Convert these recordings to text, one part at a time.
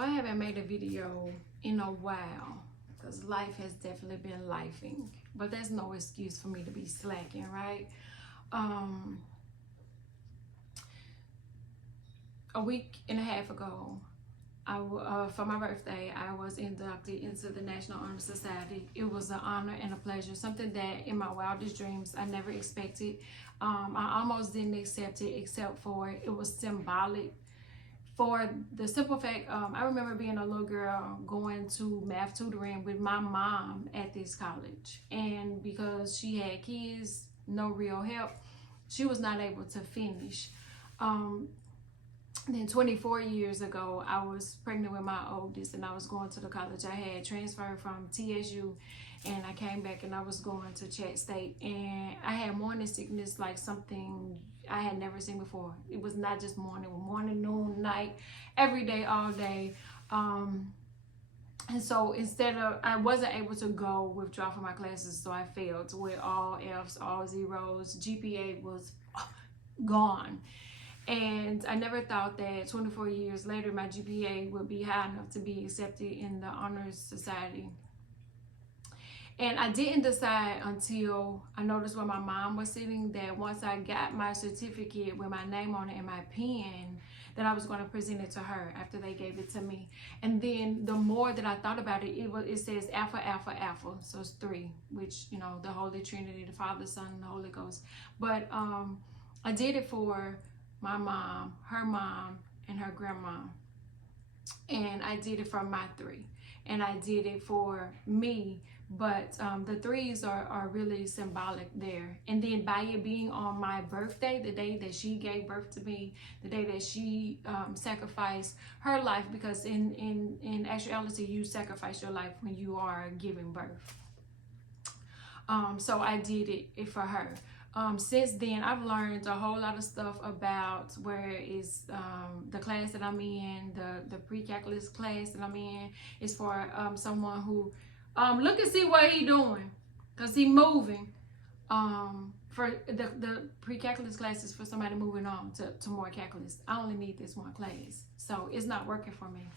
I haven't made a video in a while because life has definitely been lifing, but that's no excuse for me to be slacking, right? A week and a half ago, for my birthday, I was inducted into the National Honor Society. It was an honor and a pleasure, something that in my wildest dreams I never expected. I almost didn't accept it, except for it was symbolic. For the simple fact, I remember being a little girl going to math tutoring with my mom at this college. And because she had kids, no real help, she was not able to finish. Then 24 years ago, I was pregnant with my oldest and I was going to the college. I had transferred from TSU and I came back and I was going to Chat State. And I had morning sickness like something I had never seen before. It was not just morning, noon, night, every day, all day. And so I wasn't able to go withdraw from my classes, so I failed with all F's, all zeros. GPA was gone. And I never thought that 24 years later, my GPA would be high enough to be accepted in the Honors Society. And I didn't decide until I noticed where my mom was sitting that once I got my certificate with my name on it and my pen, that I was going to present it to her after they gave it to me. And then the more that I thought about it, it says Alpha, Alpha, Alpha. So it's 3, which, you know, the Holy Trinity, the Father, Son, and the Holy Ghost. But I did it for my mom, her mom, and her grandma. And I did it for my 3. And I did it for me. But the 3s are really symbolic there. And then by it being on my birthday, the day that she gave birth to me, the day that she sacrificed her life, because in actuality, you sacrifice your life when you are giving birth. So I did it for her. Since then, I've learned a whole lot of stuff about where is the class that I'm in, the pre-calculus class that I'm in is for someone who, look and see what he doing, because he moving. For the pre-calculus class is for somebody moving on to more calculus. I only need this one class, so it's not working for me.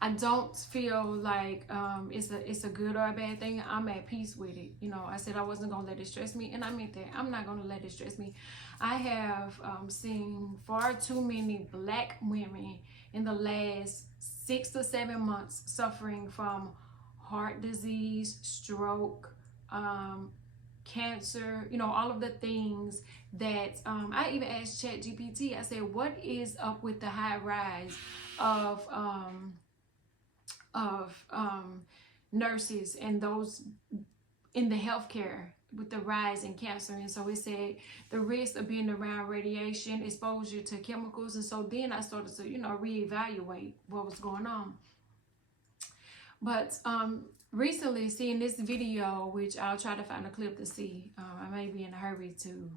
I don't feel like it's a good or a bad thing. I'm at peace with it. You know, I said I wasn't gonna let it stress me, and I meant that. I'm not gonna let it stress me. I have seen far too many Black women in the last 6 to 7 months suffering from heart disease, stroke, cancer, you know, all of the things that I even asked ChatGPT. I said, what is up with the high rise of nurses and those in the healthcare with the rise in cancer? And so it said the risk of being around radiation, exposure to chemicals. And so then I started to, you know, reevaluate what was going on. But recently seeing this video, which I'll try to find a clip to see. I may be in a hurry to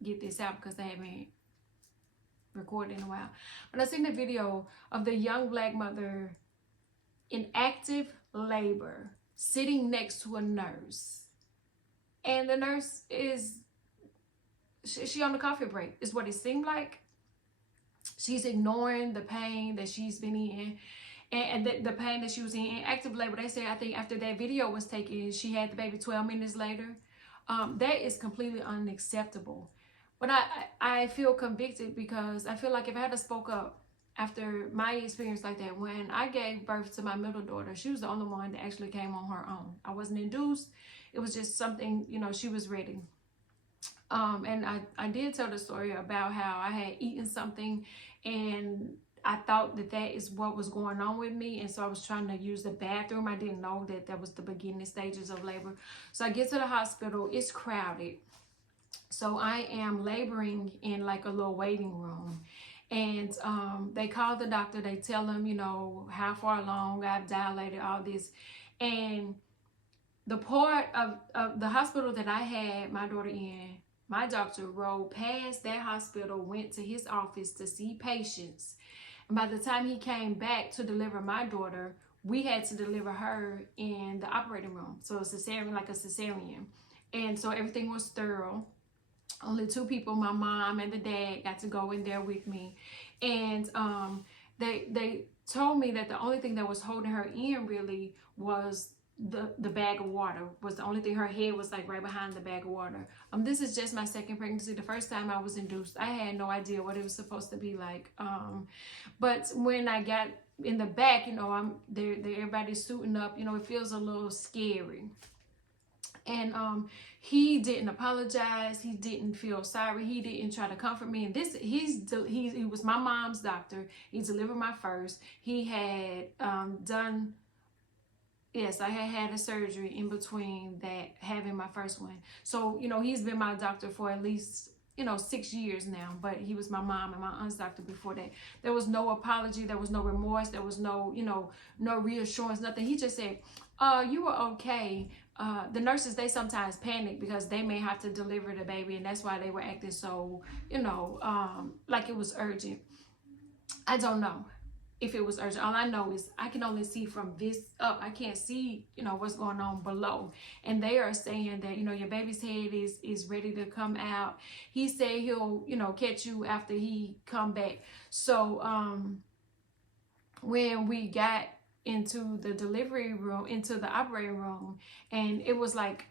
get this out because I haven't recorded in a while. But I seen the video of the young Black mother in active labor sitting next to a nurse. And the nurse she on the coffee break, is what it seemed like. She's ignoring the pain that she's been in. And the pain that she was in active labor. They said, I think after that video was taken, she had the baby 12 minutes later. That is completely unacceptable. But I feel convicted because I feel like if I had to spoke up after my experience like that, when I gave birth to my middle daughter, she was the only one that actually came on her own. I wasn't induced. It was just something, you know, she was ready. And I did tell the story about how I had eaten something and I thought that is what was going on with me. And so I was trying to use the bathroom. I didn't know that was the beginning stages of labor. So I get to the hospital. It's crowded. So I am laboring in like a little waiting room. And they call the doctor. They tell him, you know, how far along I've dilated, all this. And the part of the hospital that I had my daughter in, my doctor rode past that hospital, went to his office to see patients. And by the time he came back to deliver my daughter, we had to deliver her in the operating room. So a cesarean, like a cesarean. And so everything was thorough. Only 2 people, my mom and the dad, got to go in there with me. And they told me that the only thing that was holding her in really was the bag of water. Was the only thing. Her head was like right behind the bag of water. This is just my second pregnancy. The first time I was induced, I had no idea what it was supposed to be like. But when I got in the back, you know, I'm there, everybody's suiting up, you know, it feels a little scary. And he didn't apologize. He didn't feel sorry. He didn't try to comfort me. And this, he was my mom's doctor. He delivered my first. He had done, yes, I had a surgery in between that, having my first one. So, you know, he's been my doctor for at least, you know, 6 years now. But he was my mom and my aunt's doctor before that. There was no apology. There was no remorse. There was no, you know, no reassurance, nothing. He just said, you were okay. The nurses, they sometimes panic because they may have to deliver the baby, and that's why they were acting so, you know, like it was urgent. I don't know if it was urgent. All I know is I can only see from this up. I can't see, you know, what's going on below. And they are saying that, you know, your baby's head is ready to come out. He said he'll, you know, catch you after he come back. So when we got into the delivery room, into the operating room, and it was like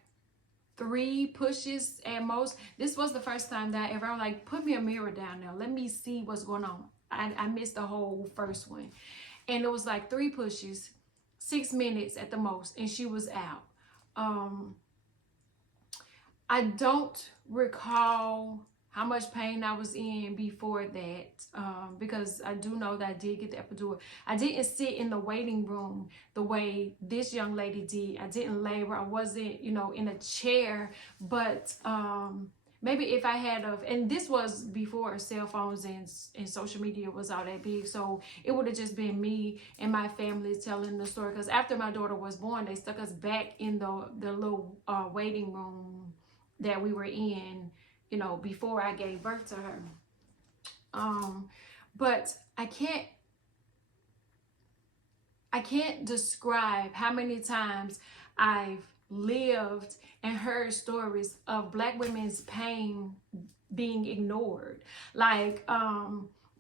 3 pushes at most. This was the first time that I ever, I'm like, put me a mirror down there, let me see what's going on. I missed the whole first one, and it was like 3 pushes, 6 minutes at the most, and she was out. I don't recall how much pain I was in before that, because I do know that I did get the epidural. I didn't sit in the waiting room the way this young lady did. I didn't labor. I wasn't, you know, in a chair. But maybe if I had and this was before cell phones and social media was all that big, so it would have just been me and my family telling the story. Because after my daughter was born, they stuck us back in the little waiting room that we were in, you know, before I gave birth to her. But I can't describe how many times I've lived and heard stories of Black women's pain being ignored. Like,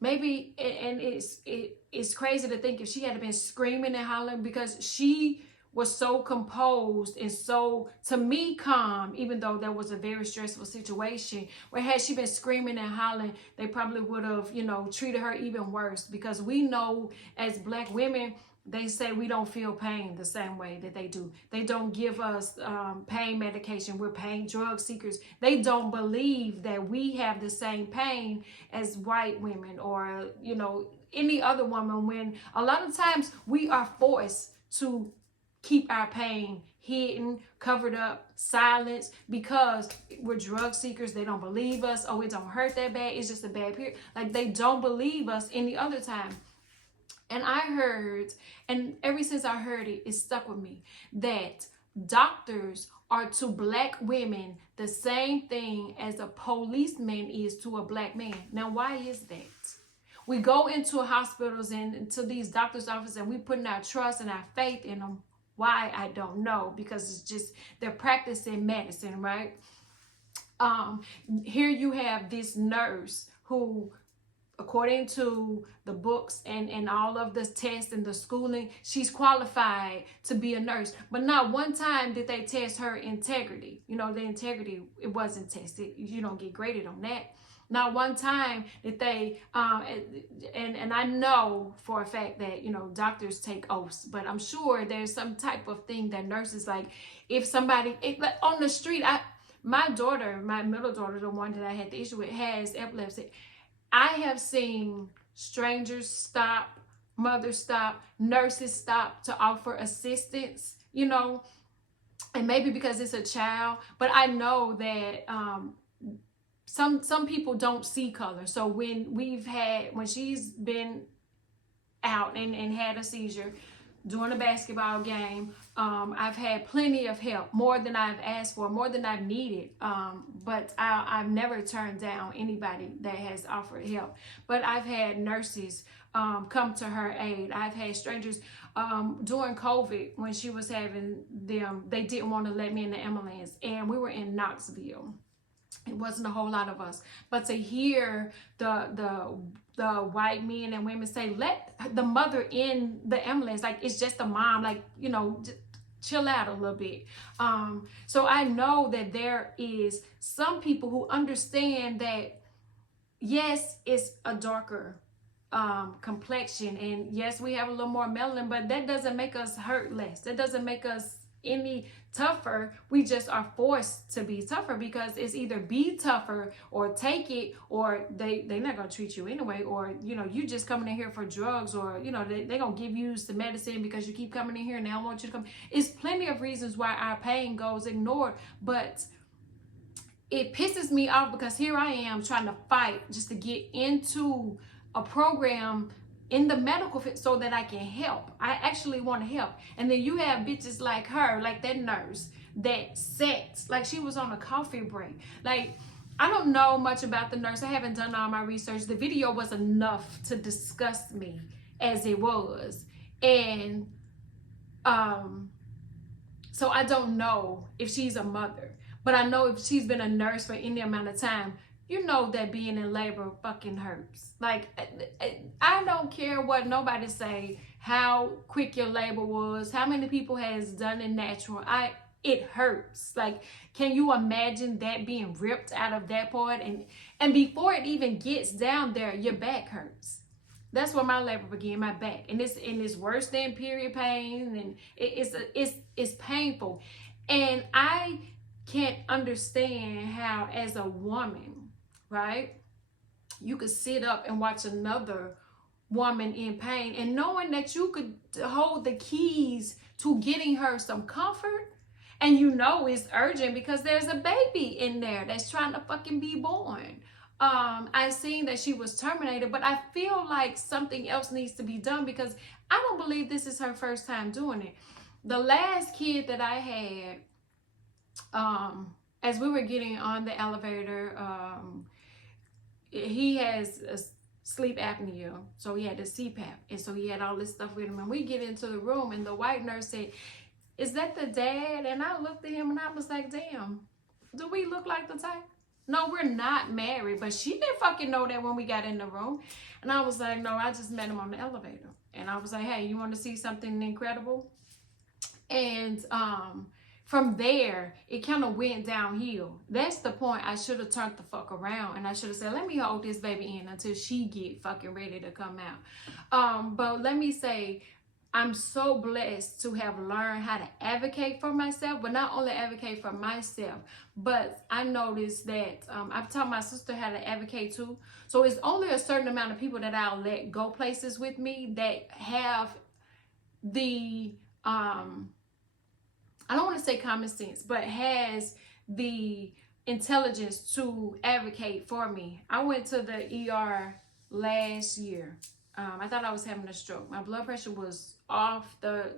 maybe, and it's crazy to think if she had been screaming and hollering, because she was so composed and so, to me, calm, even though there was a very stressful situation, where had she been screaming and hollering, they probably would have, you know, treated her even worse. Because we know as Black women, they say we don't feel pain the same way that they do. They don't give us pain medication. We're pain drug seekers. They don't believe that we have the same pain as white women, or, you know, any other woman, when a lot of times we are forced to keep our pain hidden, covered up, silenced, because we're drug seekers. They don't believe us. Oh, it don't hurt that bad. It's just a bad period. Like, they don't believe us any other time. And I heard, and ever since I heard it, it stuck with me, that doctors are to Black women the same thing as a policeman is to a Black man. Now, why is that? We go into hospitals and into these doctors' offices, and we put our trust and our faith in them. Why? I don't know, because it's just, they're practicing medicine, right? Here you have this nurse who, according to the books and all of the tests and the schooling, she's qualified to be a nurse. But not one time did they test her integrity. You know, the integrity, it wasn't tested. You don't get graded on that. Not one time did they, and I know for a fact that, you know, doctors take oaths, but I'm sure there's some type of thing that nurses, like, if somebody, on the street, my daughter, my middle daughter, the one that I had the issue with, has epilepsy. I have seen strangers stop, mothers stop, nurses stop to offer assistance, you know, and maybe because it's a child, but I know that, some people don't see color. So when she's been out and had a seizure during a basketball game, I've had plenty of help, more than I've asked for, more than I've needed. But I've never turned down anybody that has offered help. But I've had nurses come to her aid. I've had strangers during COVID, when she was having them, they didn't want to let me in the ambulance, and we were in Knoxville. It wasn't a whole lot of us. But to hear the white men and women say, let the mother in the ambulance, like it's just a mom, like, you know, chill out a little bit. So I know that there is some people who understand that, yes, it's a darker complexion, and yes, we have a little more melanin, but that doesn't make us hurt less. That doesn't make us any tougher. We just are forced to be tougher, because it's either be tougher or take it, or they're not gonna treat you anyway, or you know, you just coming in here for drugs, or you know, they're gonna give you some medicine because you keep coming in here and they don't want you to come. It's plenty of reasons why our pain goes ignored, but it pisses me off because here I am trying to fight just to get into a program in the medical field so that I can help. I actually want to help. And then you have bitches like her, like that nurse, that sat, like she was on a coffee break. Like, I don't know much about the nurse. I haven't done all my research. The video was enough to disgust me as it was. And so I don't know if she's a mother. But I know if she's been a nurse for any amount of time, you know that being in labor fucking hurts. Like, I don't care what nobody say, how quick your labor was, how many people has done it natural. It hurts. Like, can you imagine that being ripped out of that part? And before it even gets down there, your back hurts. That's where my labor began, my back. And it's worse than period pain, and it's painful. And I can't understand how, as a woman, right, you could sit up and watch another woman in pain and knowing that you could hold the keys to getting her some comfort, and you know it's urgent because there's a baby in there that's trying to fucking be born. I seen that she was terminated, but I feel like something else needs to be done, because I don't believe this is her first time doing it. The last kid that I had, as we were getting on the elevator, he has a sleep apnea, so he had the CPAP, and so he had all this stuff with him. And we get into the room, and the white nurse said, "Is that the dad?" And I looked at him and I was like, damn, do we look like the type? No, we're not married, but she didn't fucking know that when we got in the room. And I was like, no, I just met him on the elevator. And I was like, hey, you want to see something incredible? And from there, it kind of went downhill. That's the point. I should have turned the fuck around, and I should have said, let me hold this baby in until she get fucking ready to come out. But let me say, I'm so blessed to have learned how to advocate for myself, but not only advocate for myself, but I noticed that I've taught my sister how to advocate too. So it's only a certain amount of people that I'll let go places with me that have the, I don't want to say common sense, but has the intelligence to advocate for me. I went to the ER last year. I thought I was having a stroke. My blood pressure was off the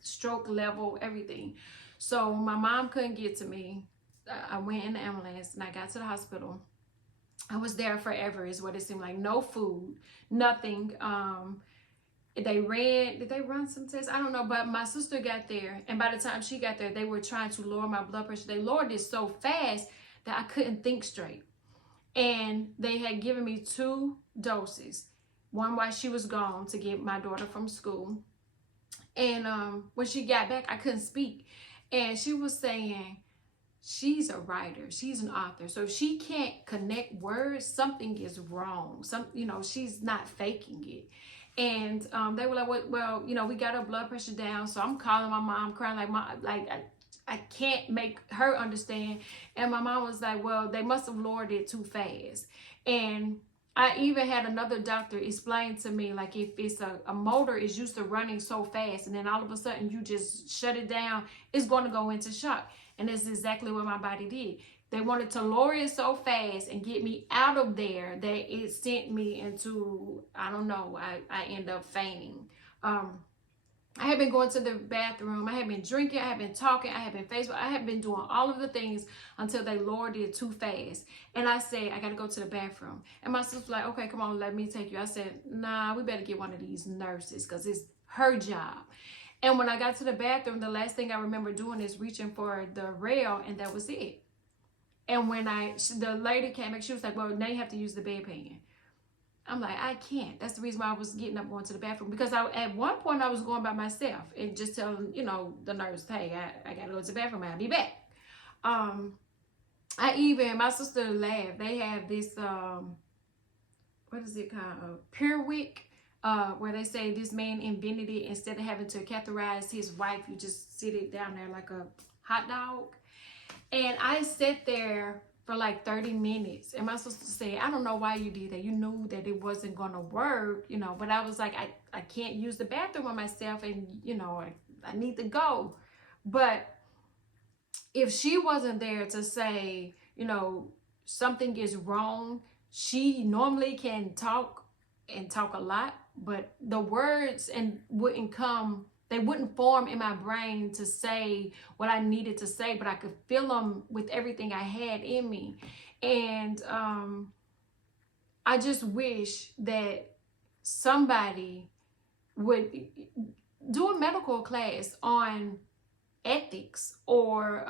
stroke level, everything. So my mom couldn't get to me. I went in the ambulance and I got to the hospital. I was there forever is what it seemed like. No food, nothing. Did they run some tests? I don't know, but my sister got there, and by the time she got there, they were trying to lower my blood pressure. They lowered it so fast that I couldn't think straight. And they had given me 2 doses. One while she was gone to get my daughter from school. And when she got back, I couldn't speak. And she was saying, she's a writer, she's an author. So if she can't connect words, something is wrong. She's not faking it. And they were like, well, we got her blood pressure down. So I'm calling my mom, crying like, Mom, I can't make her understand. And my mom was like, well, they must have lowered it too fast. And I even had another doctor explain to me, like, if it's a motor is used to running so fast and then all of a sudden you just shut it down, it's going to go into shock. And that's exactly what my body did. They wanted to lower it so fast and get me out of there that it sent me into, I don't know, I end up fainting. I had been going to the bathroom. I had been drinking. I had been talking. I had been Facebook. I had been doing all of the things until they lowered it too fast. And I said, I got to go to the bathroom. And my sister was like, okay, come on, let me take you. I said, nah, we better get one of these nurses because it's her job. And when I got to the bathroom, the last thing I remember doing is reaching for the rail, and that was it. And when the lady came back, she was like, well, now you have to use the bedpan. I'm like, I can't. That's the reason why I was getting up going to the bathroom. Because at one point I was going by myself and just telling, you know, the nurse, hey, I got to go to the bathroom. I'll be back. My sister laughed. They have this, what is it called? Pure Wick, where they say this man invented it. Instead of having to catheterize his wife, you just sit it down there like a hot dog. And I sat there for like 30 minutes. And my sister said, I don't know why you did that. You knew that it wasn't going to work, you know. But I was like, I can't use the bathroom by myself. And, you know, I need to go. But if she wasn't there to say, you know, something is wrong, she normally can talk and talk a lot. But the words they wouldn't form in my brain to say what I needed to say, but I could feel them with everything I had in me. And I just wish that somebody would do a medical class on ethics, or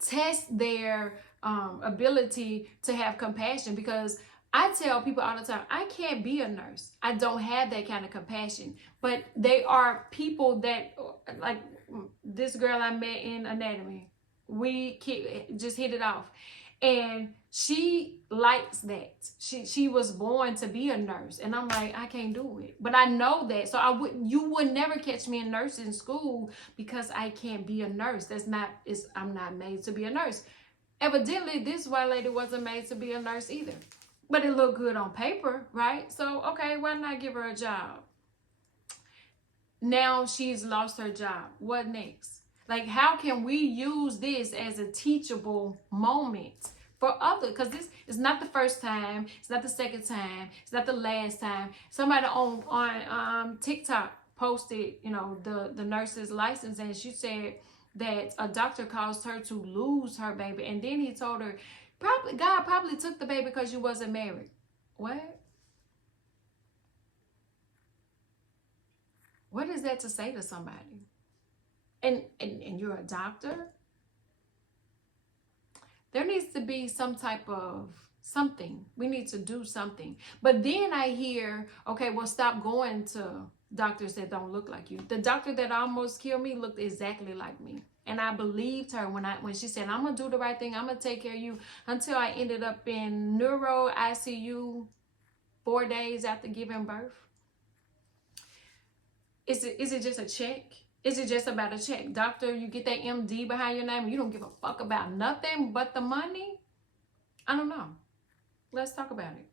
test their ability to have compassion. Because I tell people all the time, I can't be a nurse. I don't have that kind of compassion. But they are people that, like this girl I met in anatomy, we just hit it off. And she likes that. She was born to be a nurse. And I'm like, I can't do it. But I know that. So you would never catch me in nursing school because I can't be a nurse. I'm not made to be a nurse. Evidently, this white lady wasn't made to be a nurse either. But it looked good on paper, right? So, okay, why not give her a job? Now she's lost her job. What next? Like, how can we use this as a teachable moment for others? Because this is not the first time. It's not the second time. It's not the last time. Somebody on TikTok posted, you know, the nurse's license, and she said that a doctor caused her to lose her baby. And then he told her, God probably took the baby because you wasn't married. What? What is that to say to somebody? And you're a doctor? There needs to be some type of something. We need to do something. But then I hear, okay, well, stop going to doctors that don't look like you. The doctor that almost killed me looked exactly like me. And I believed her when she said, I'm going to do the right thing. I'm going to take care of you, until I ended up in neuro ICU 4 days after giving birth. Is it just a check? Is it just about a check? Doctor, you get that MD behind your name and you don't give a fuck about nothing but the money? I don't know. Let's talk about it.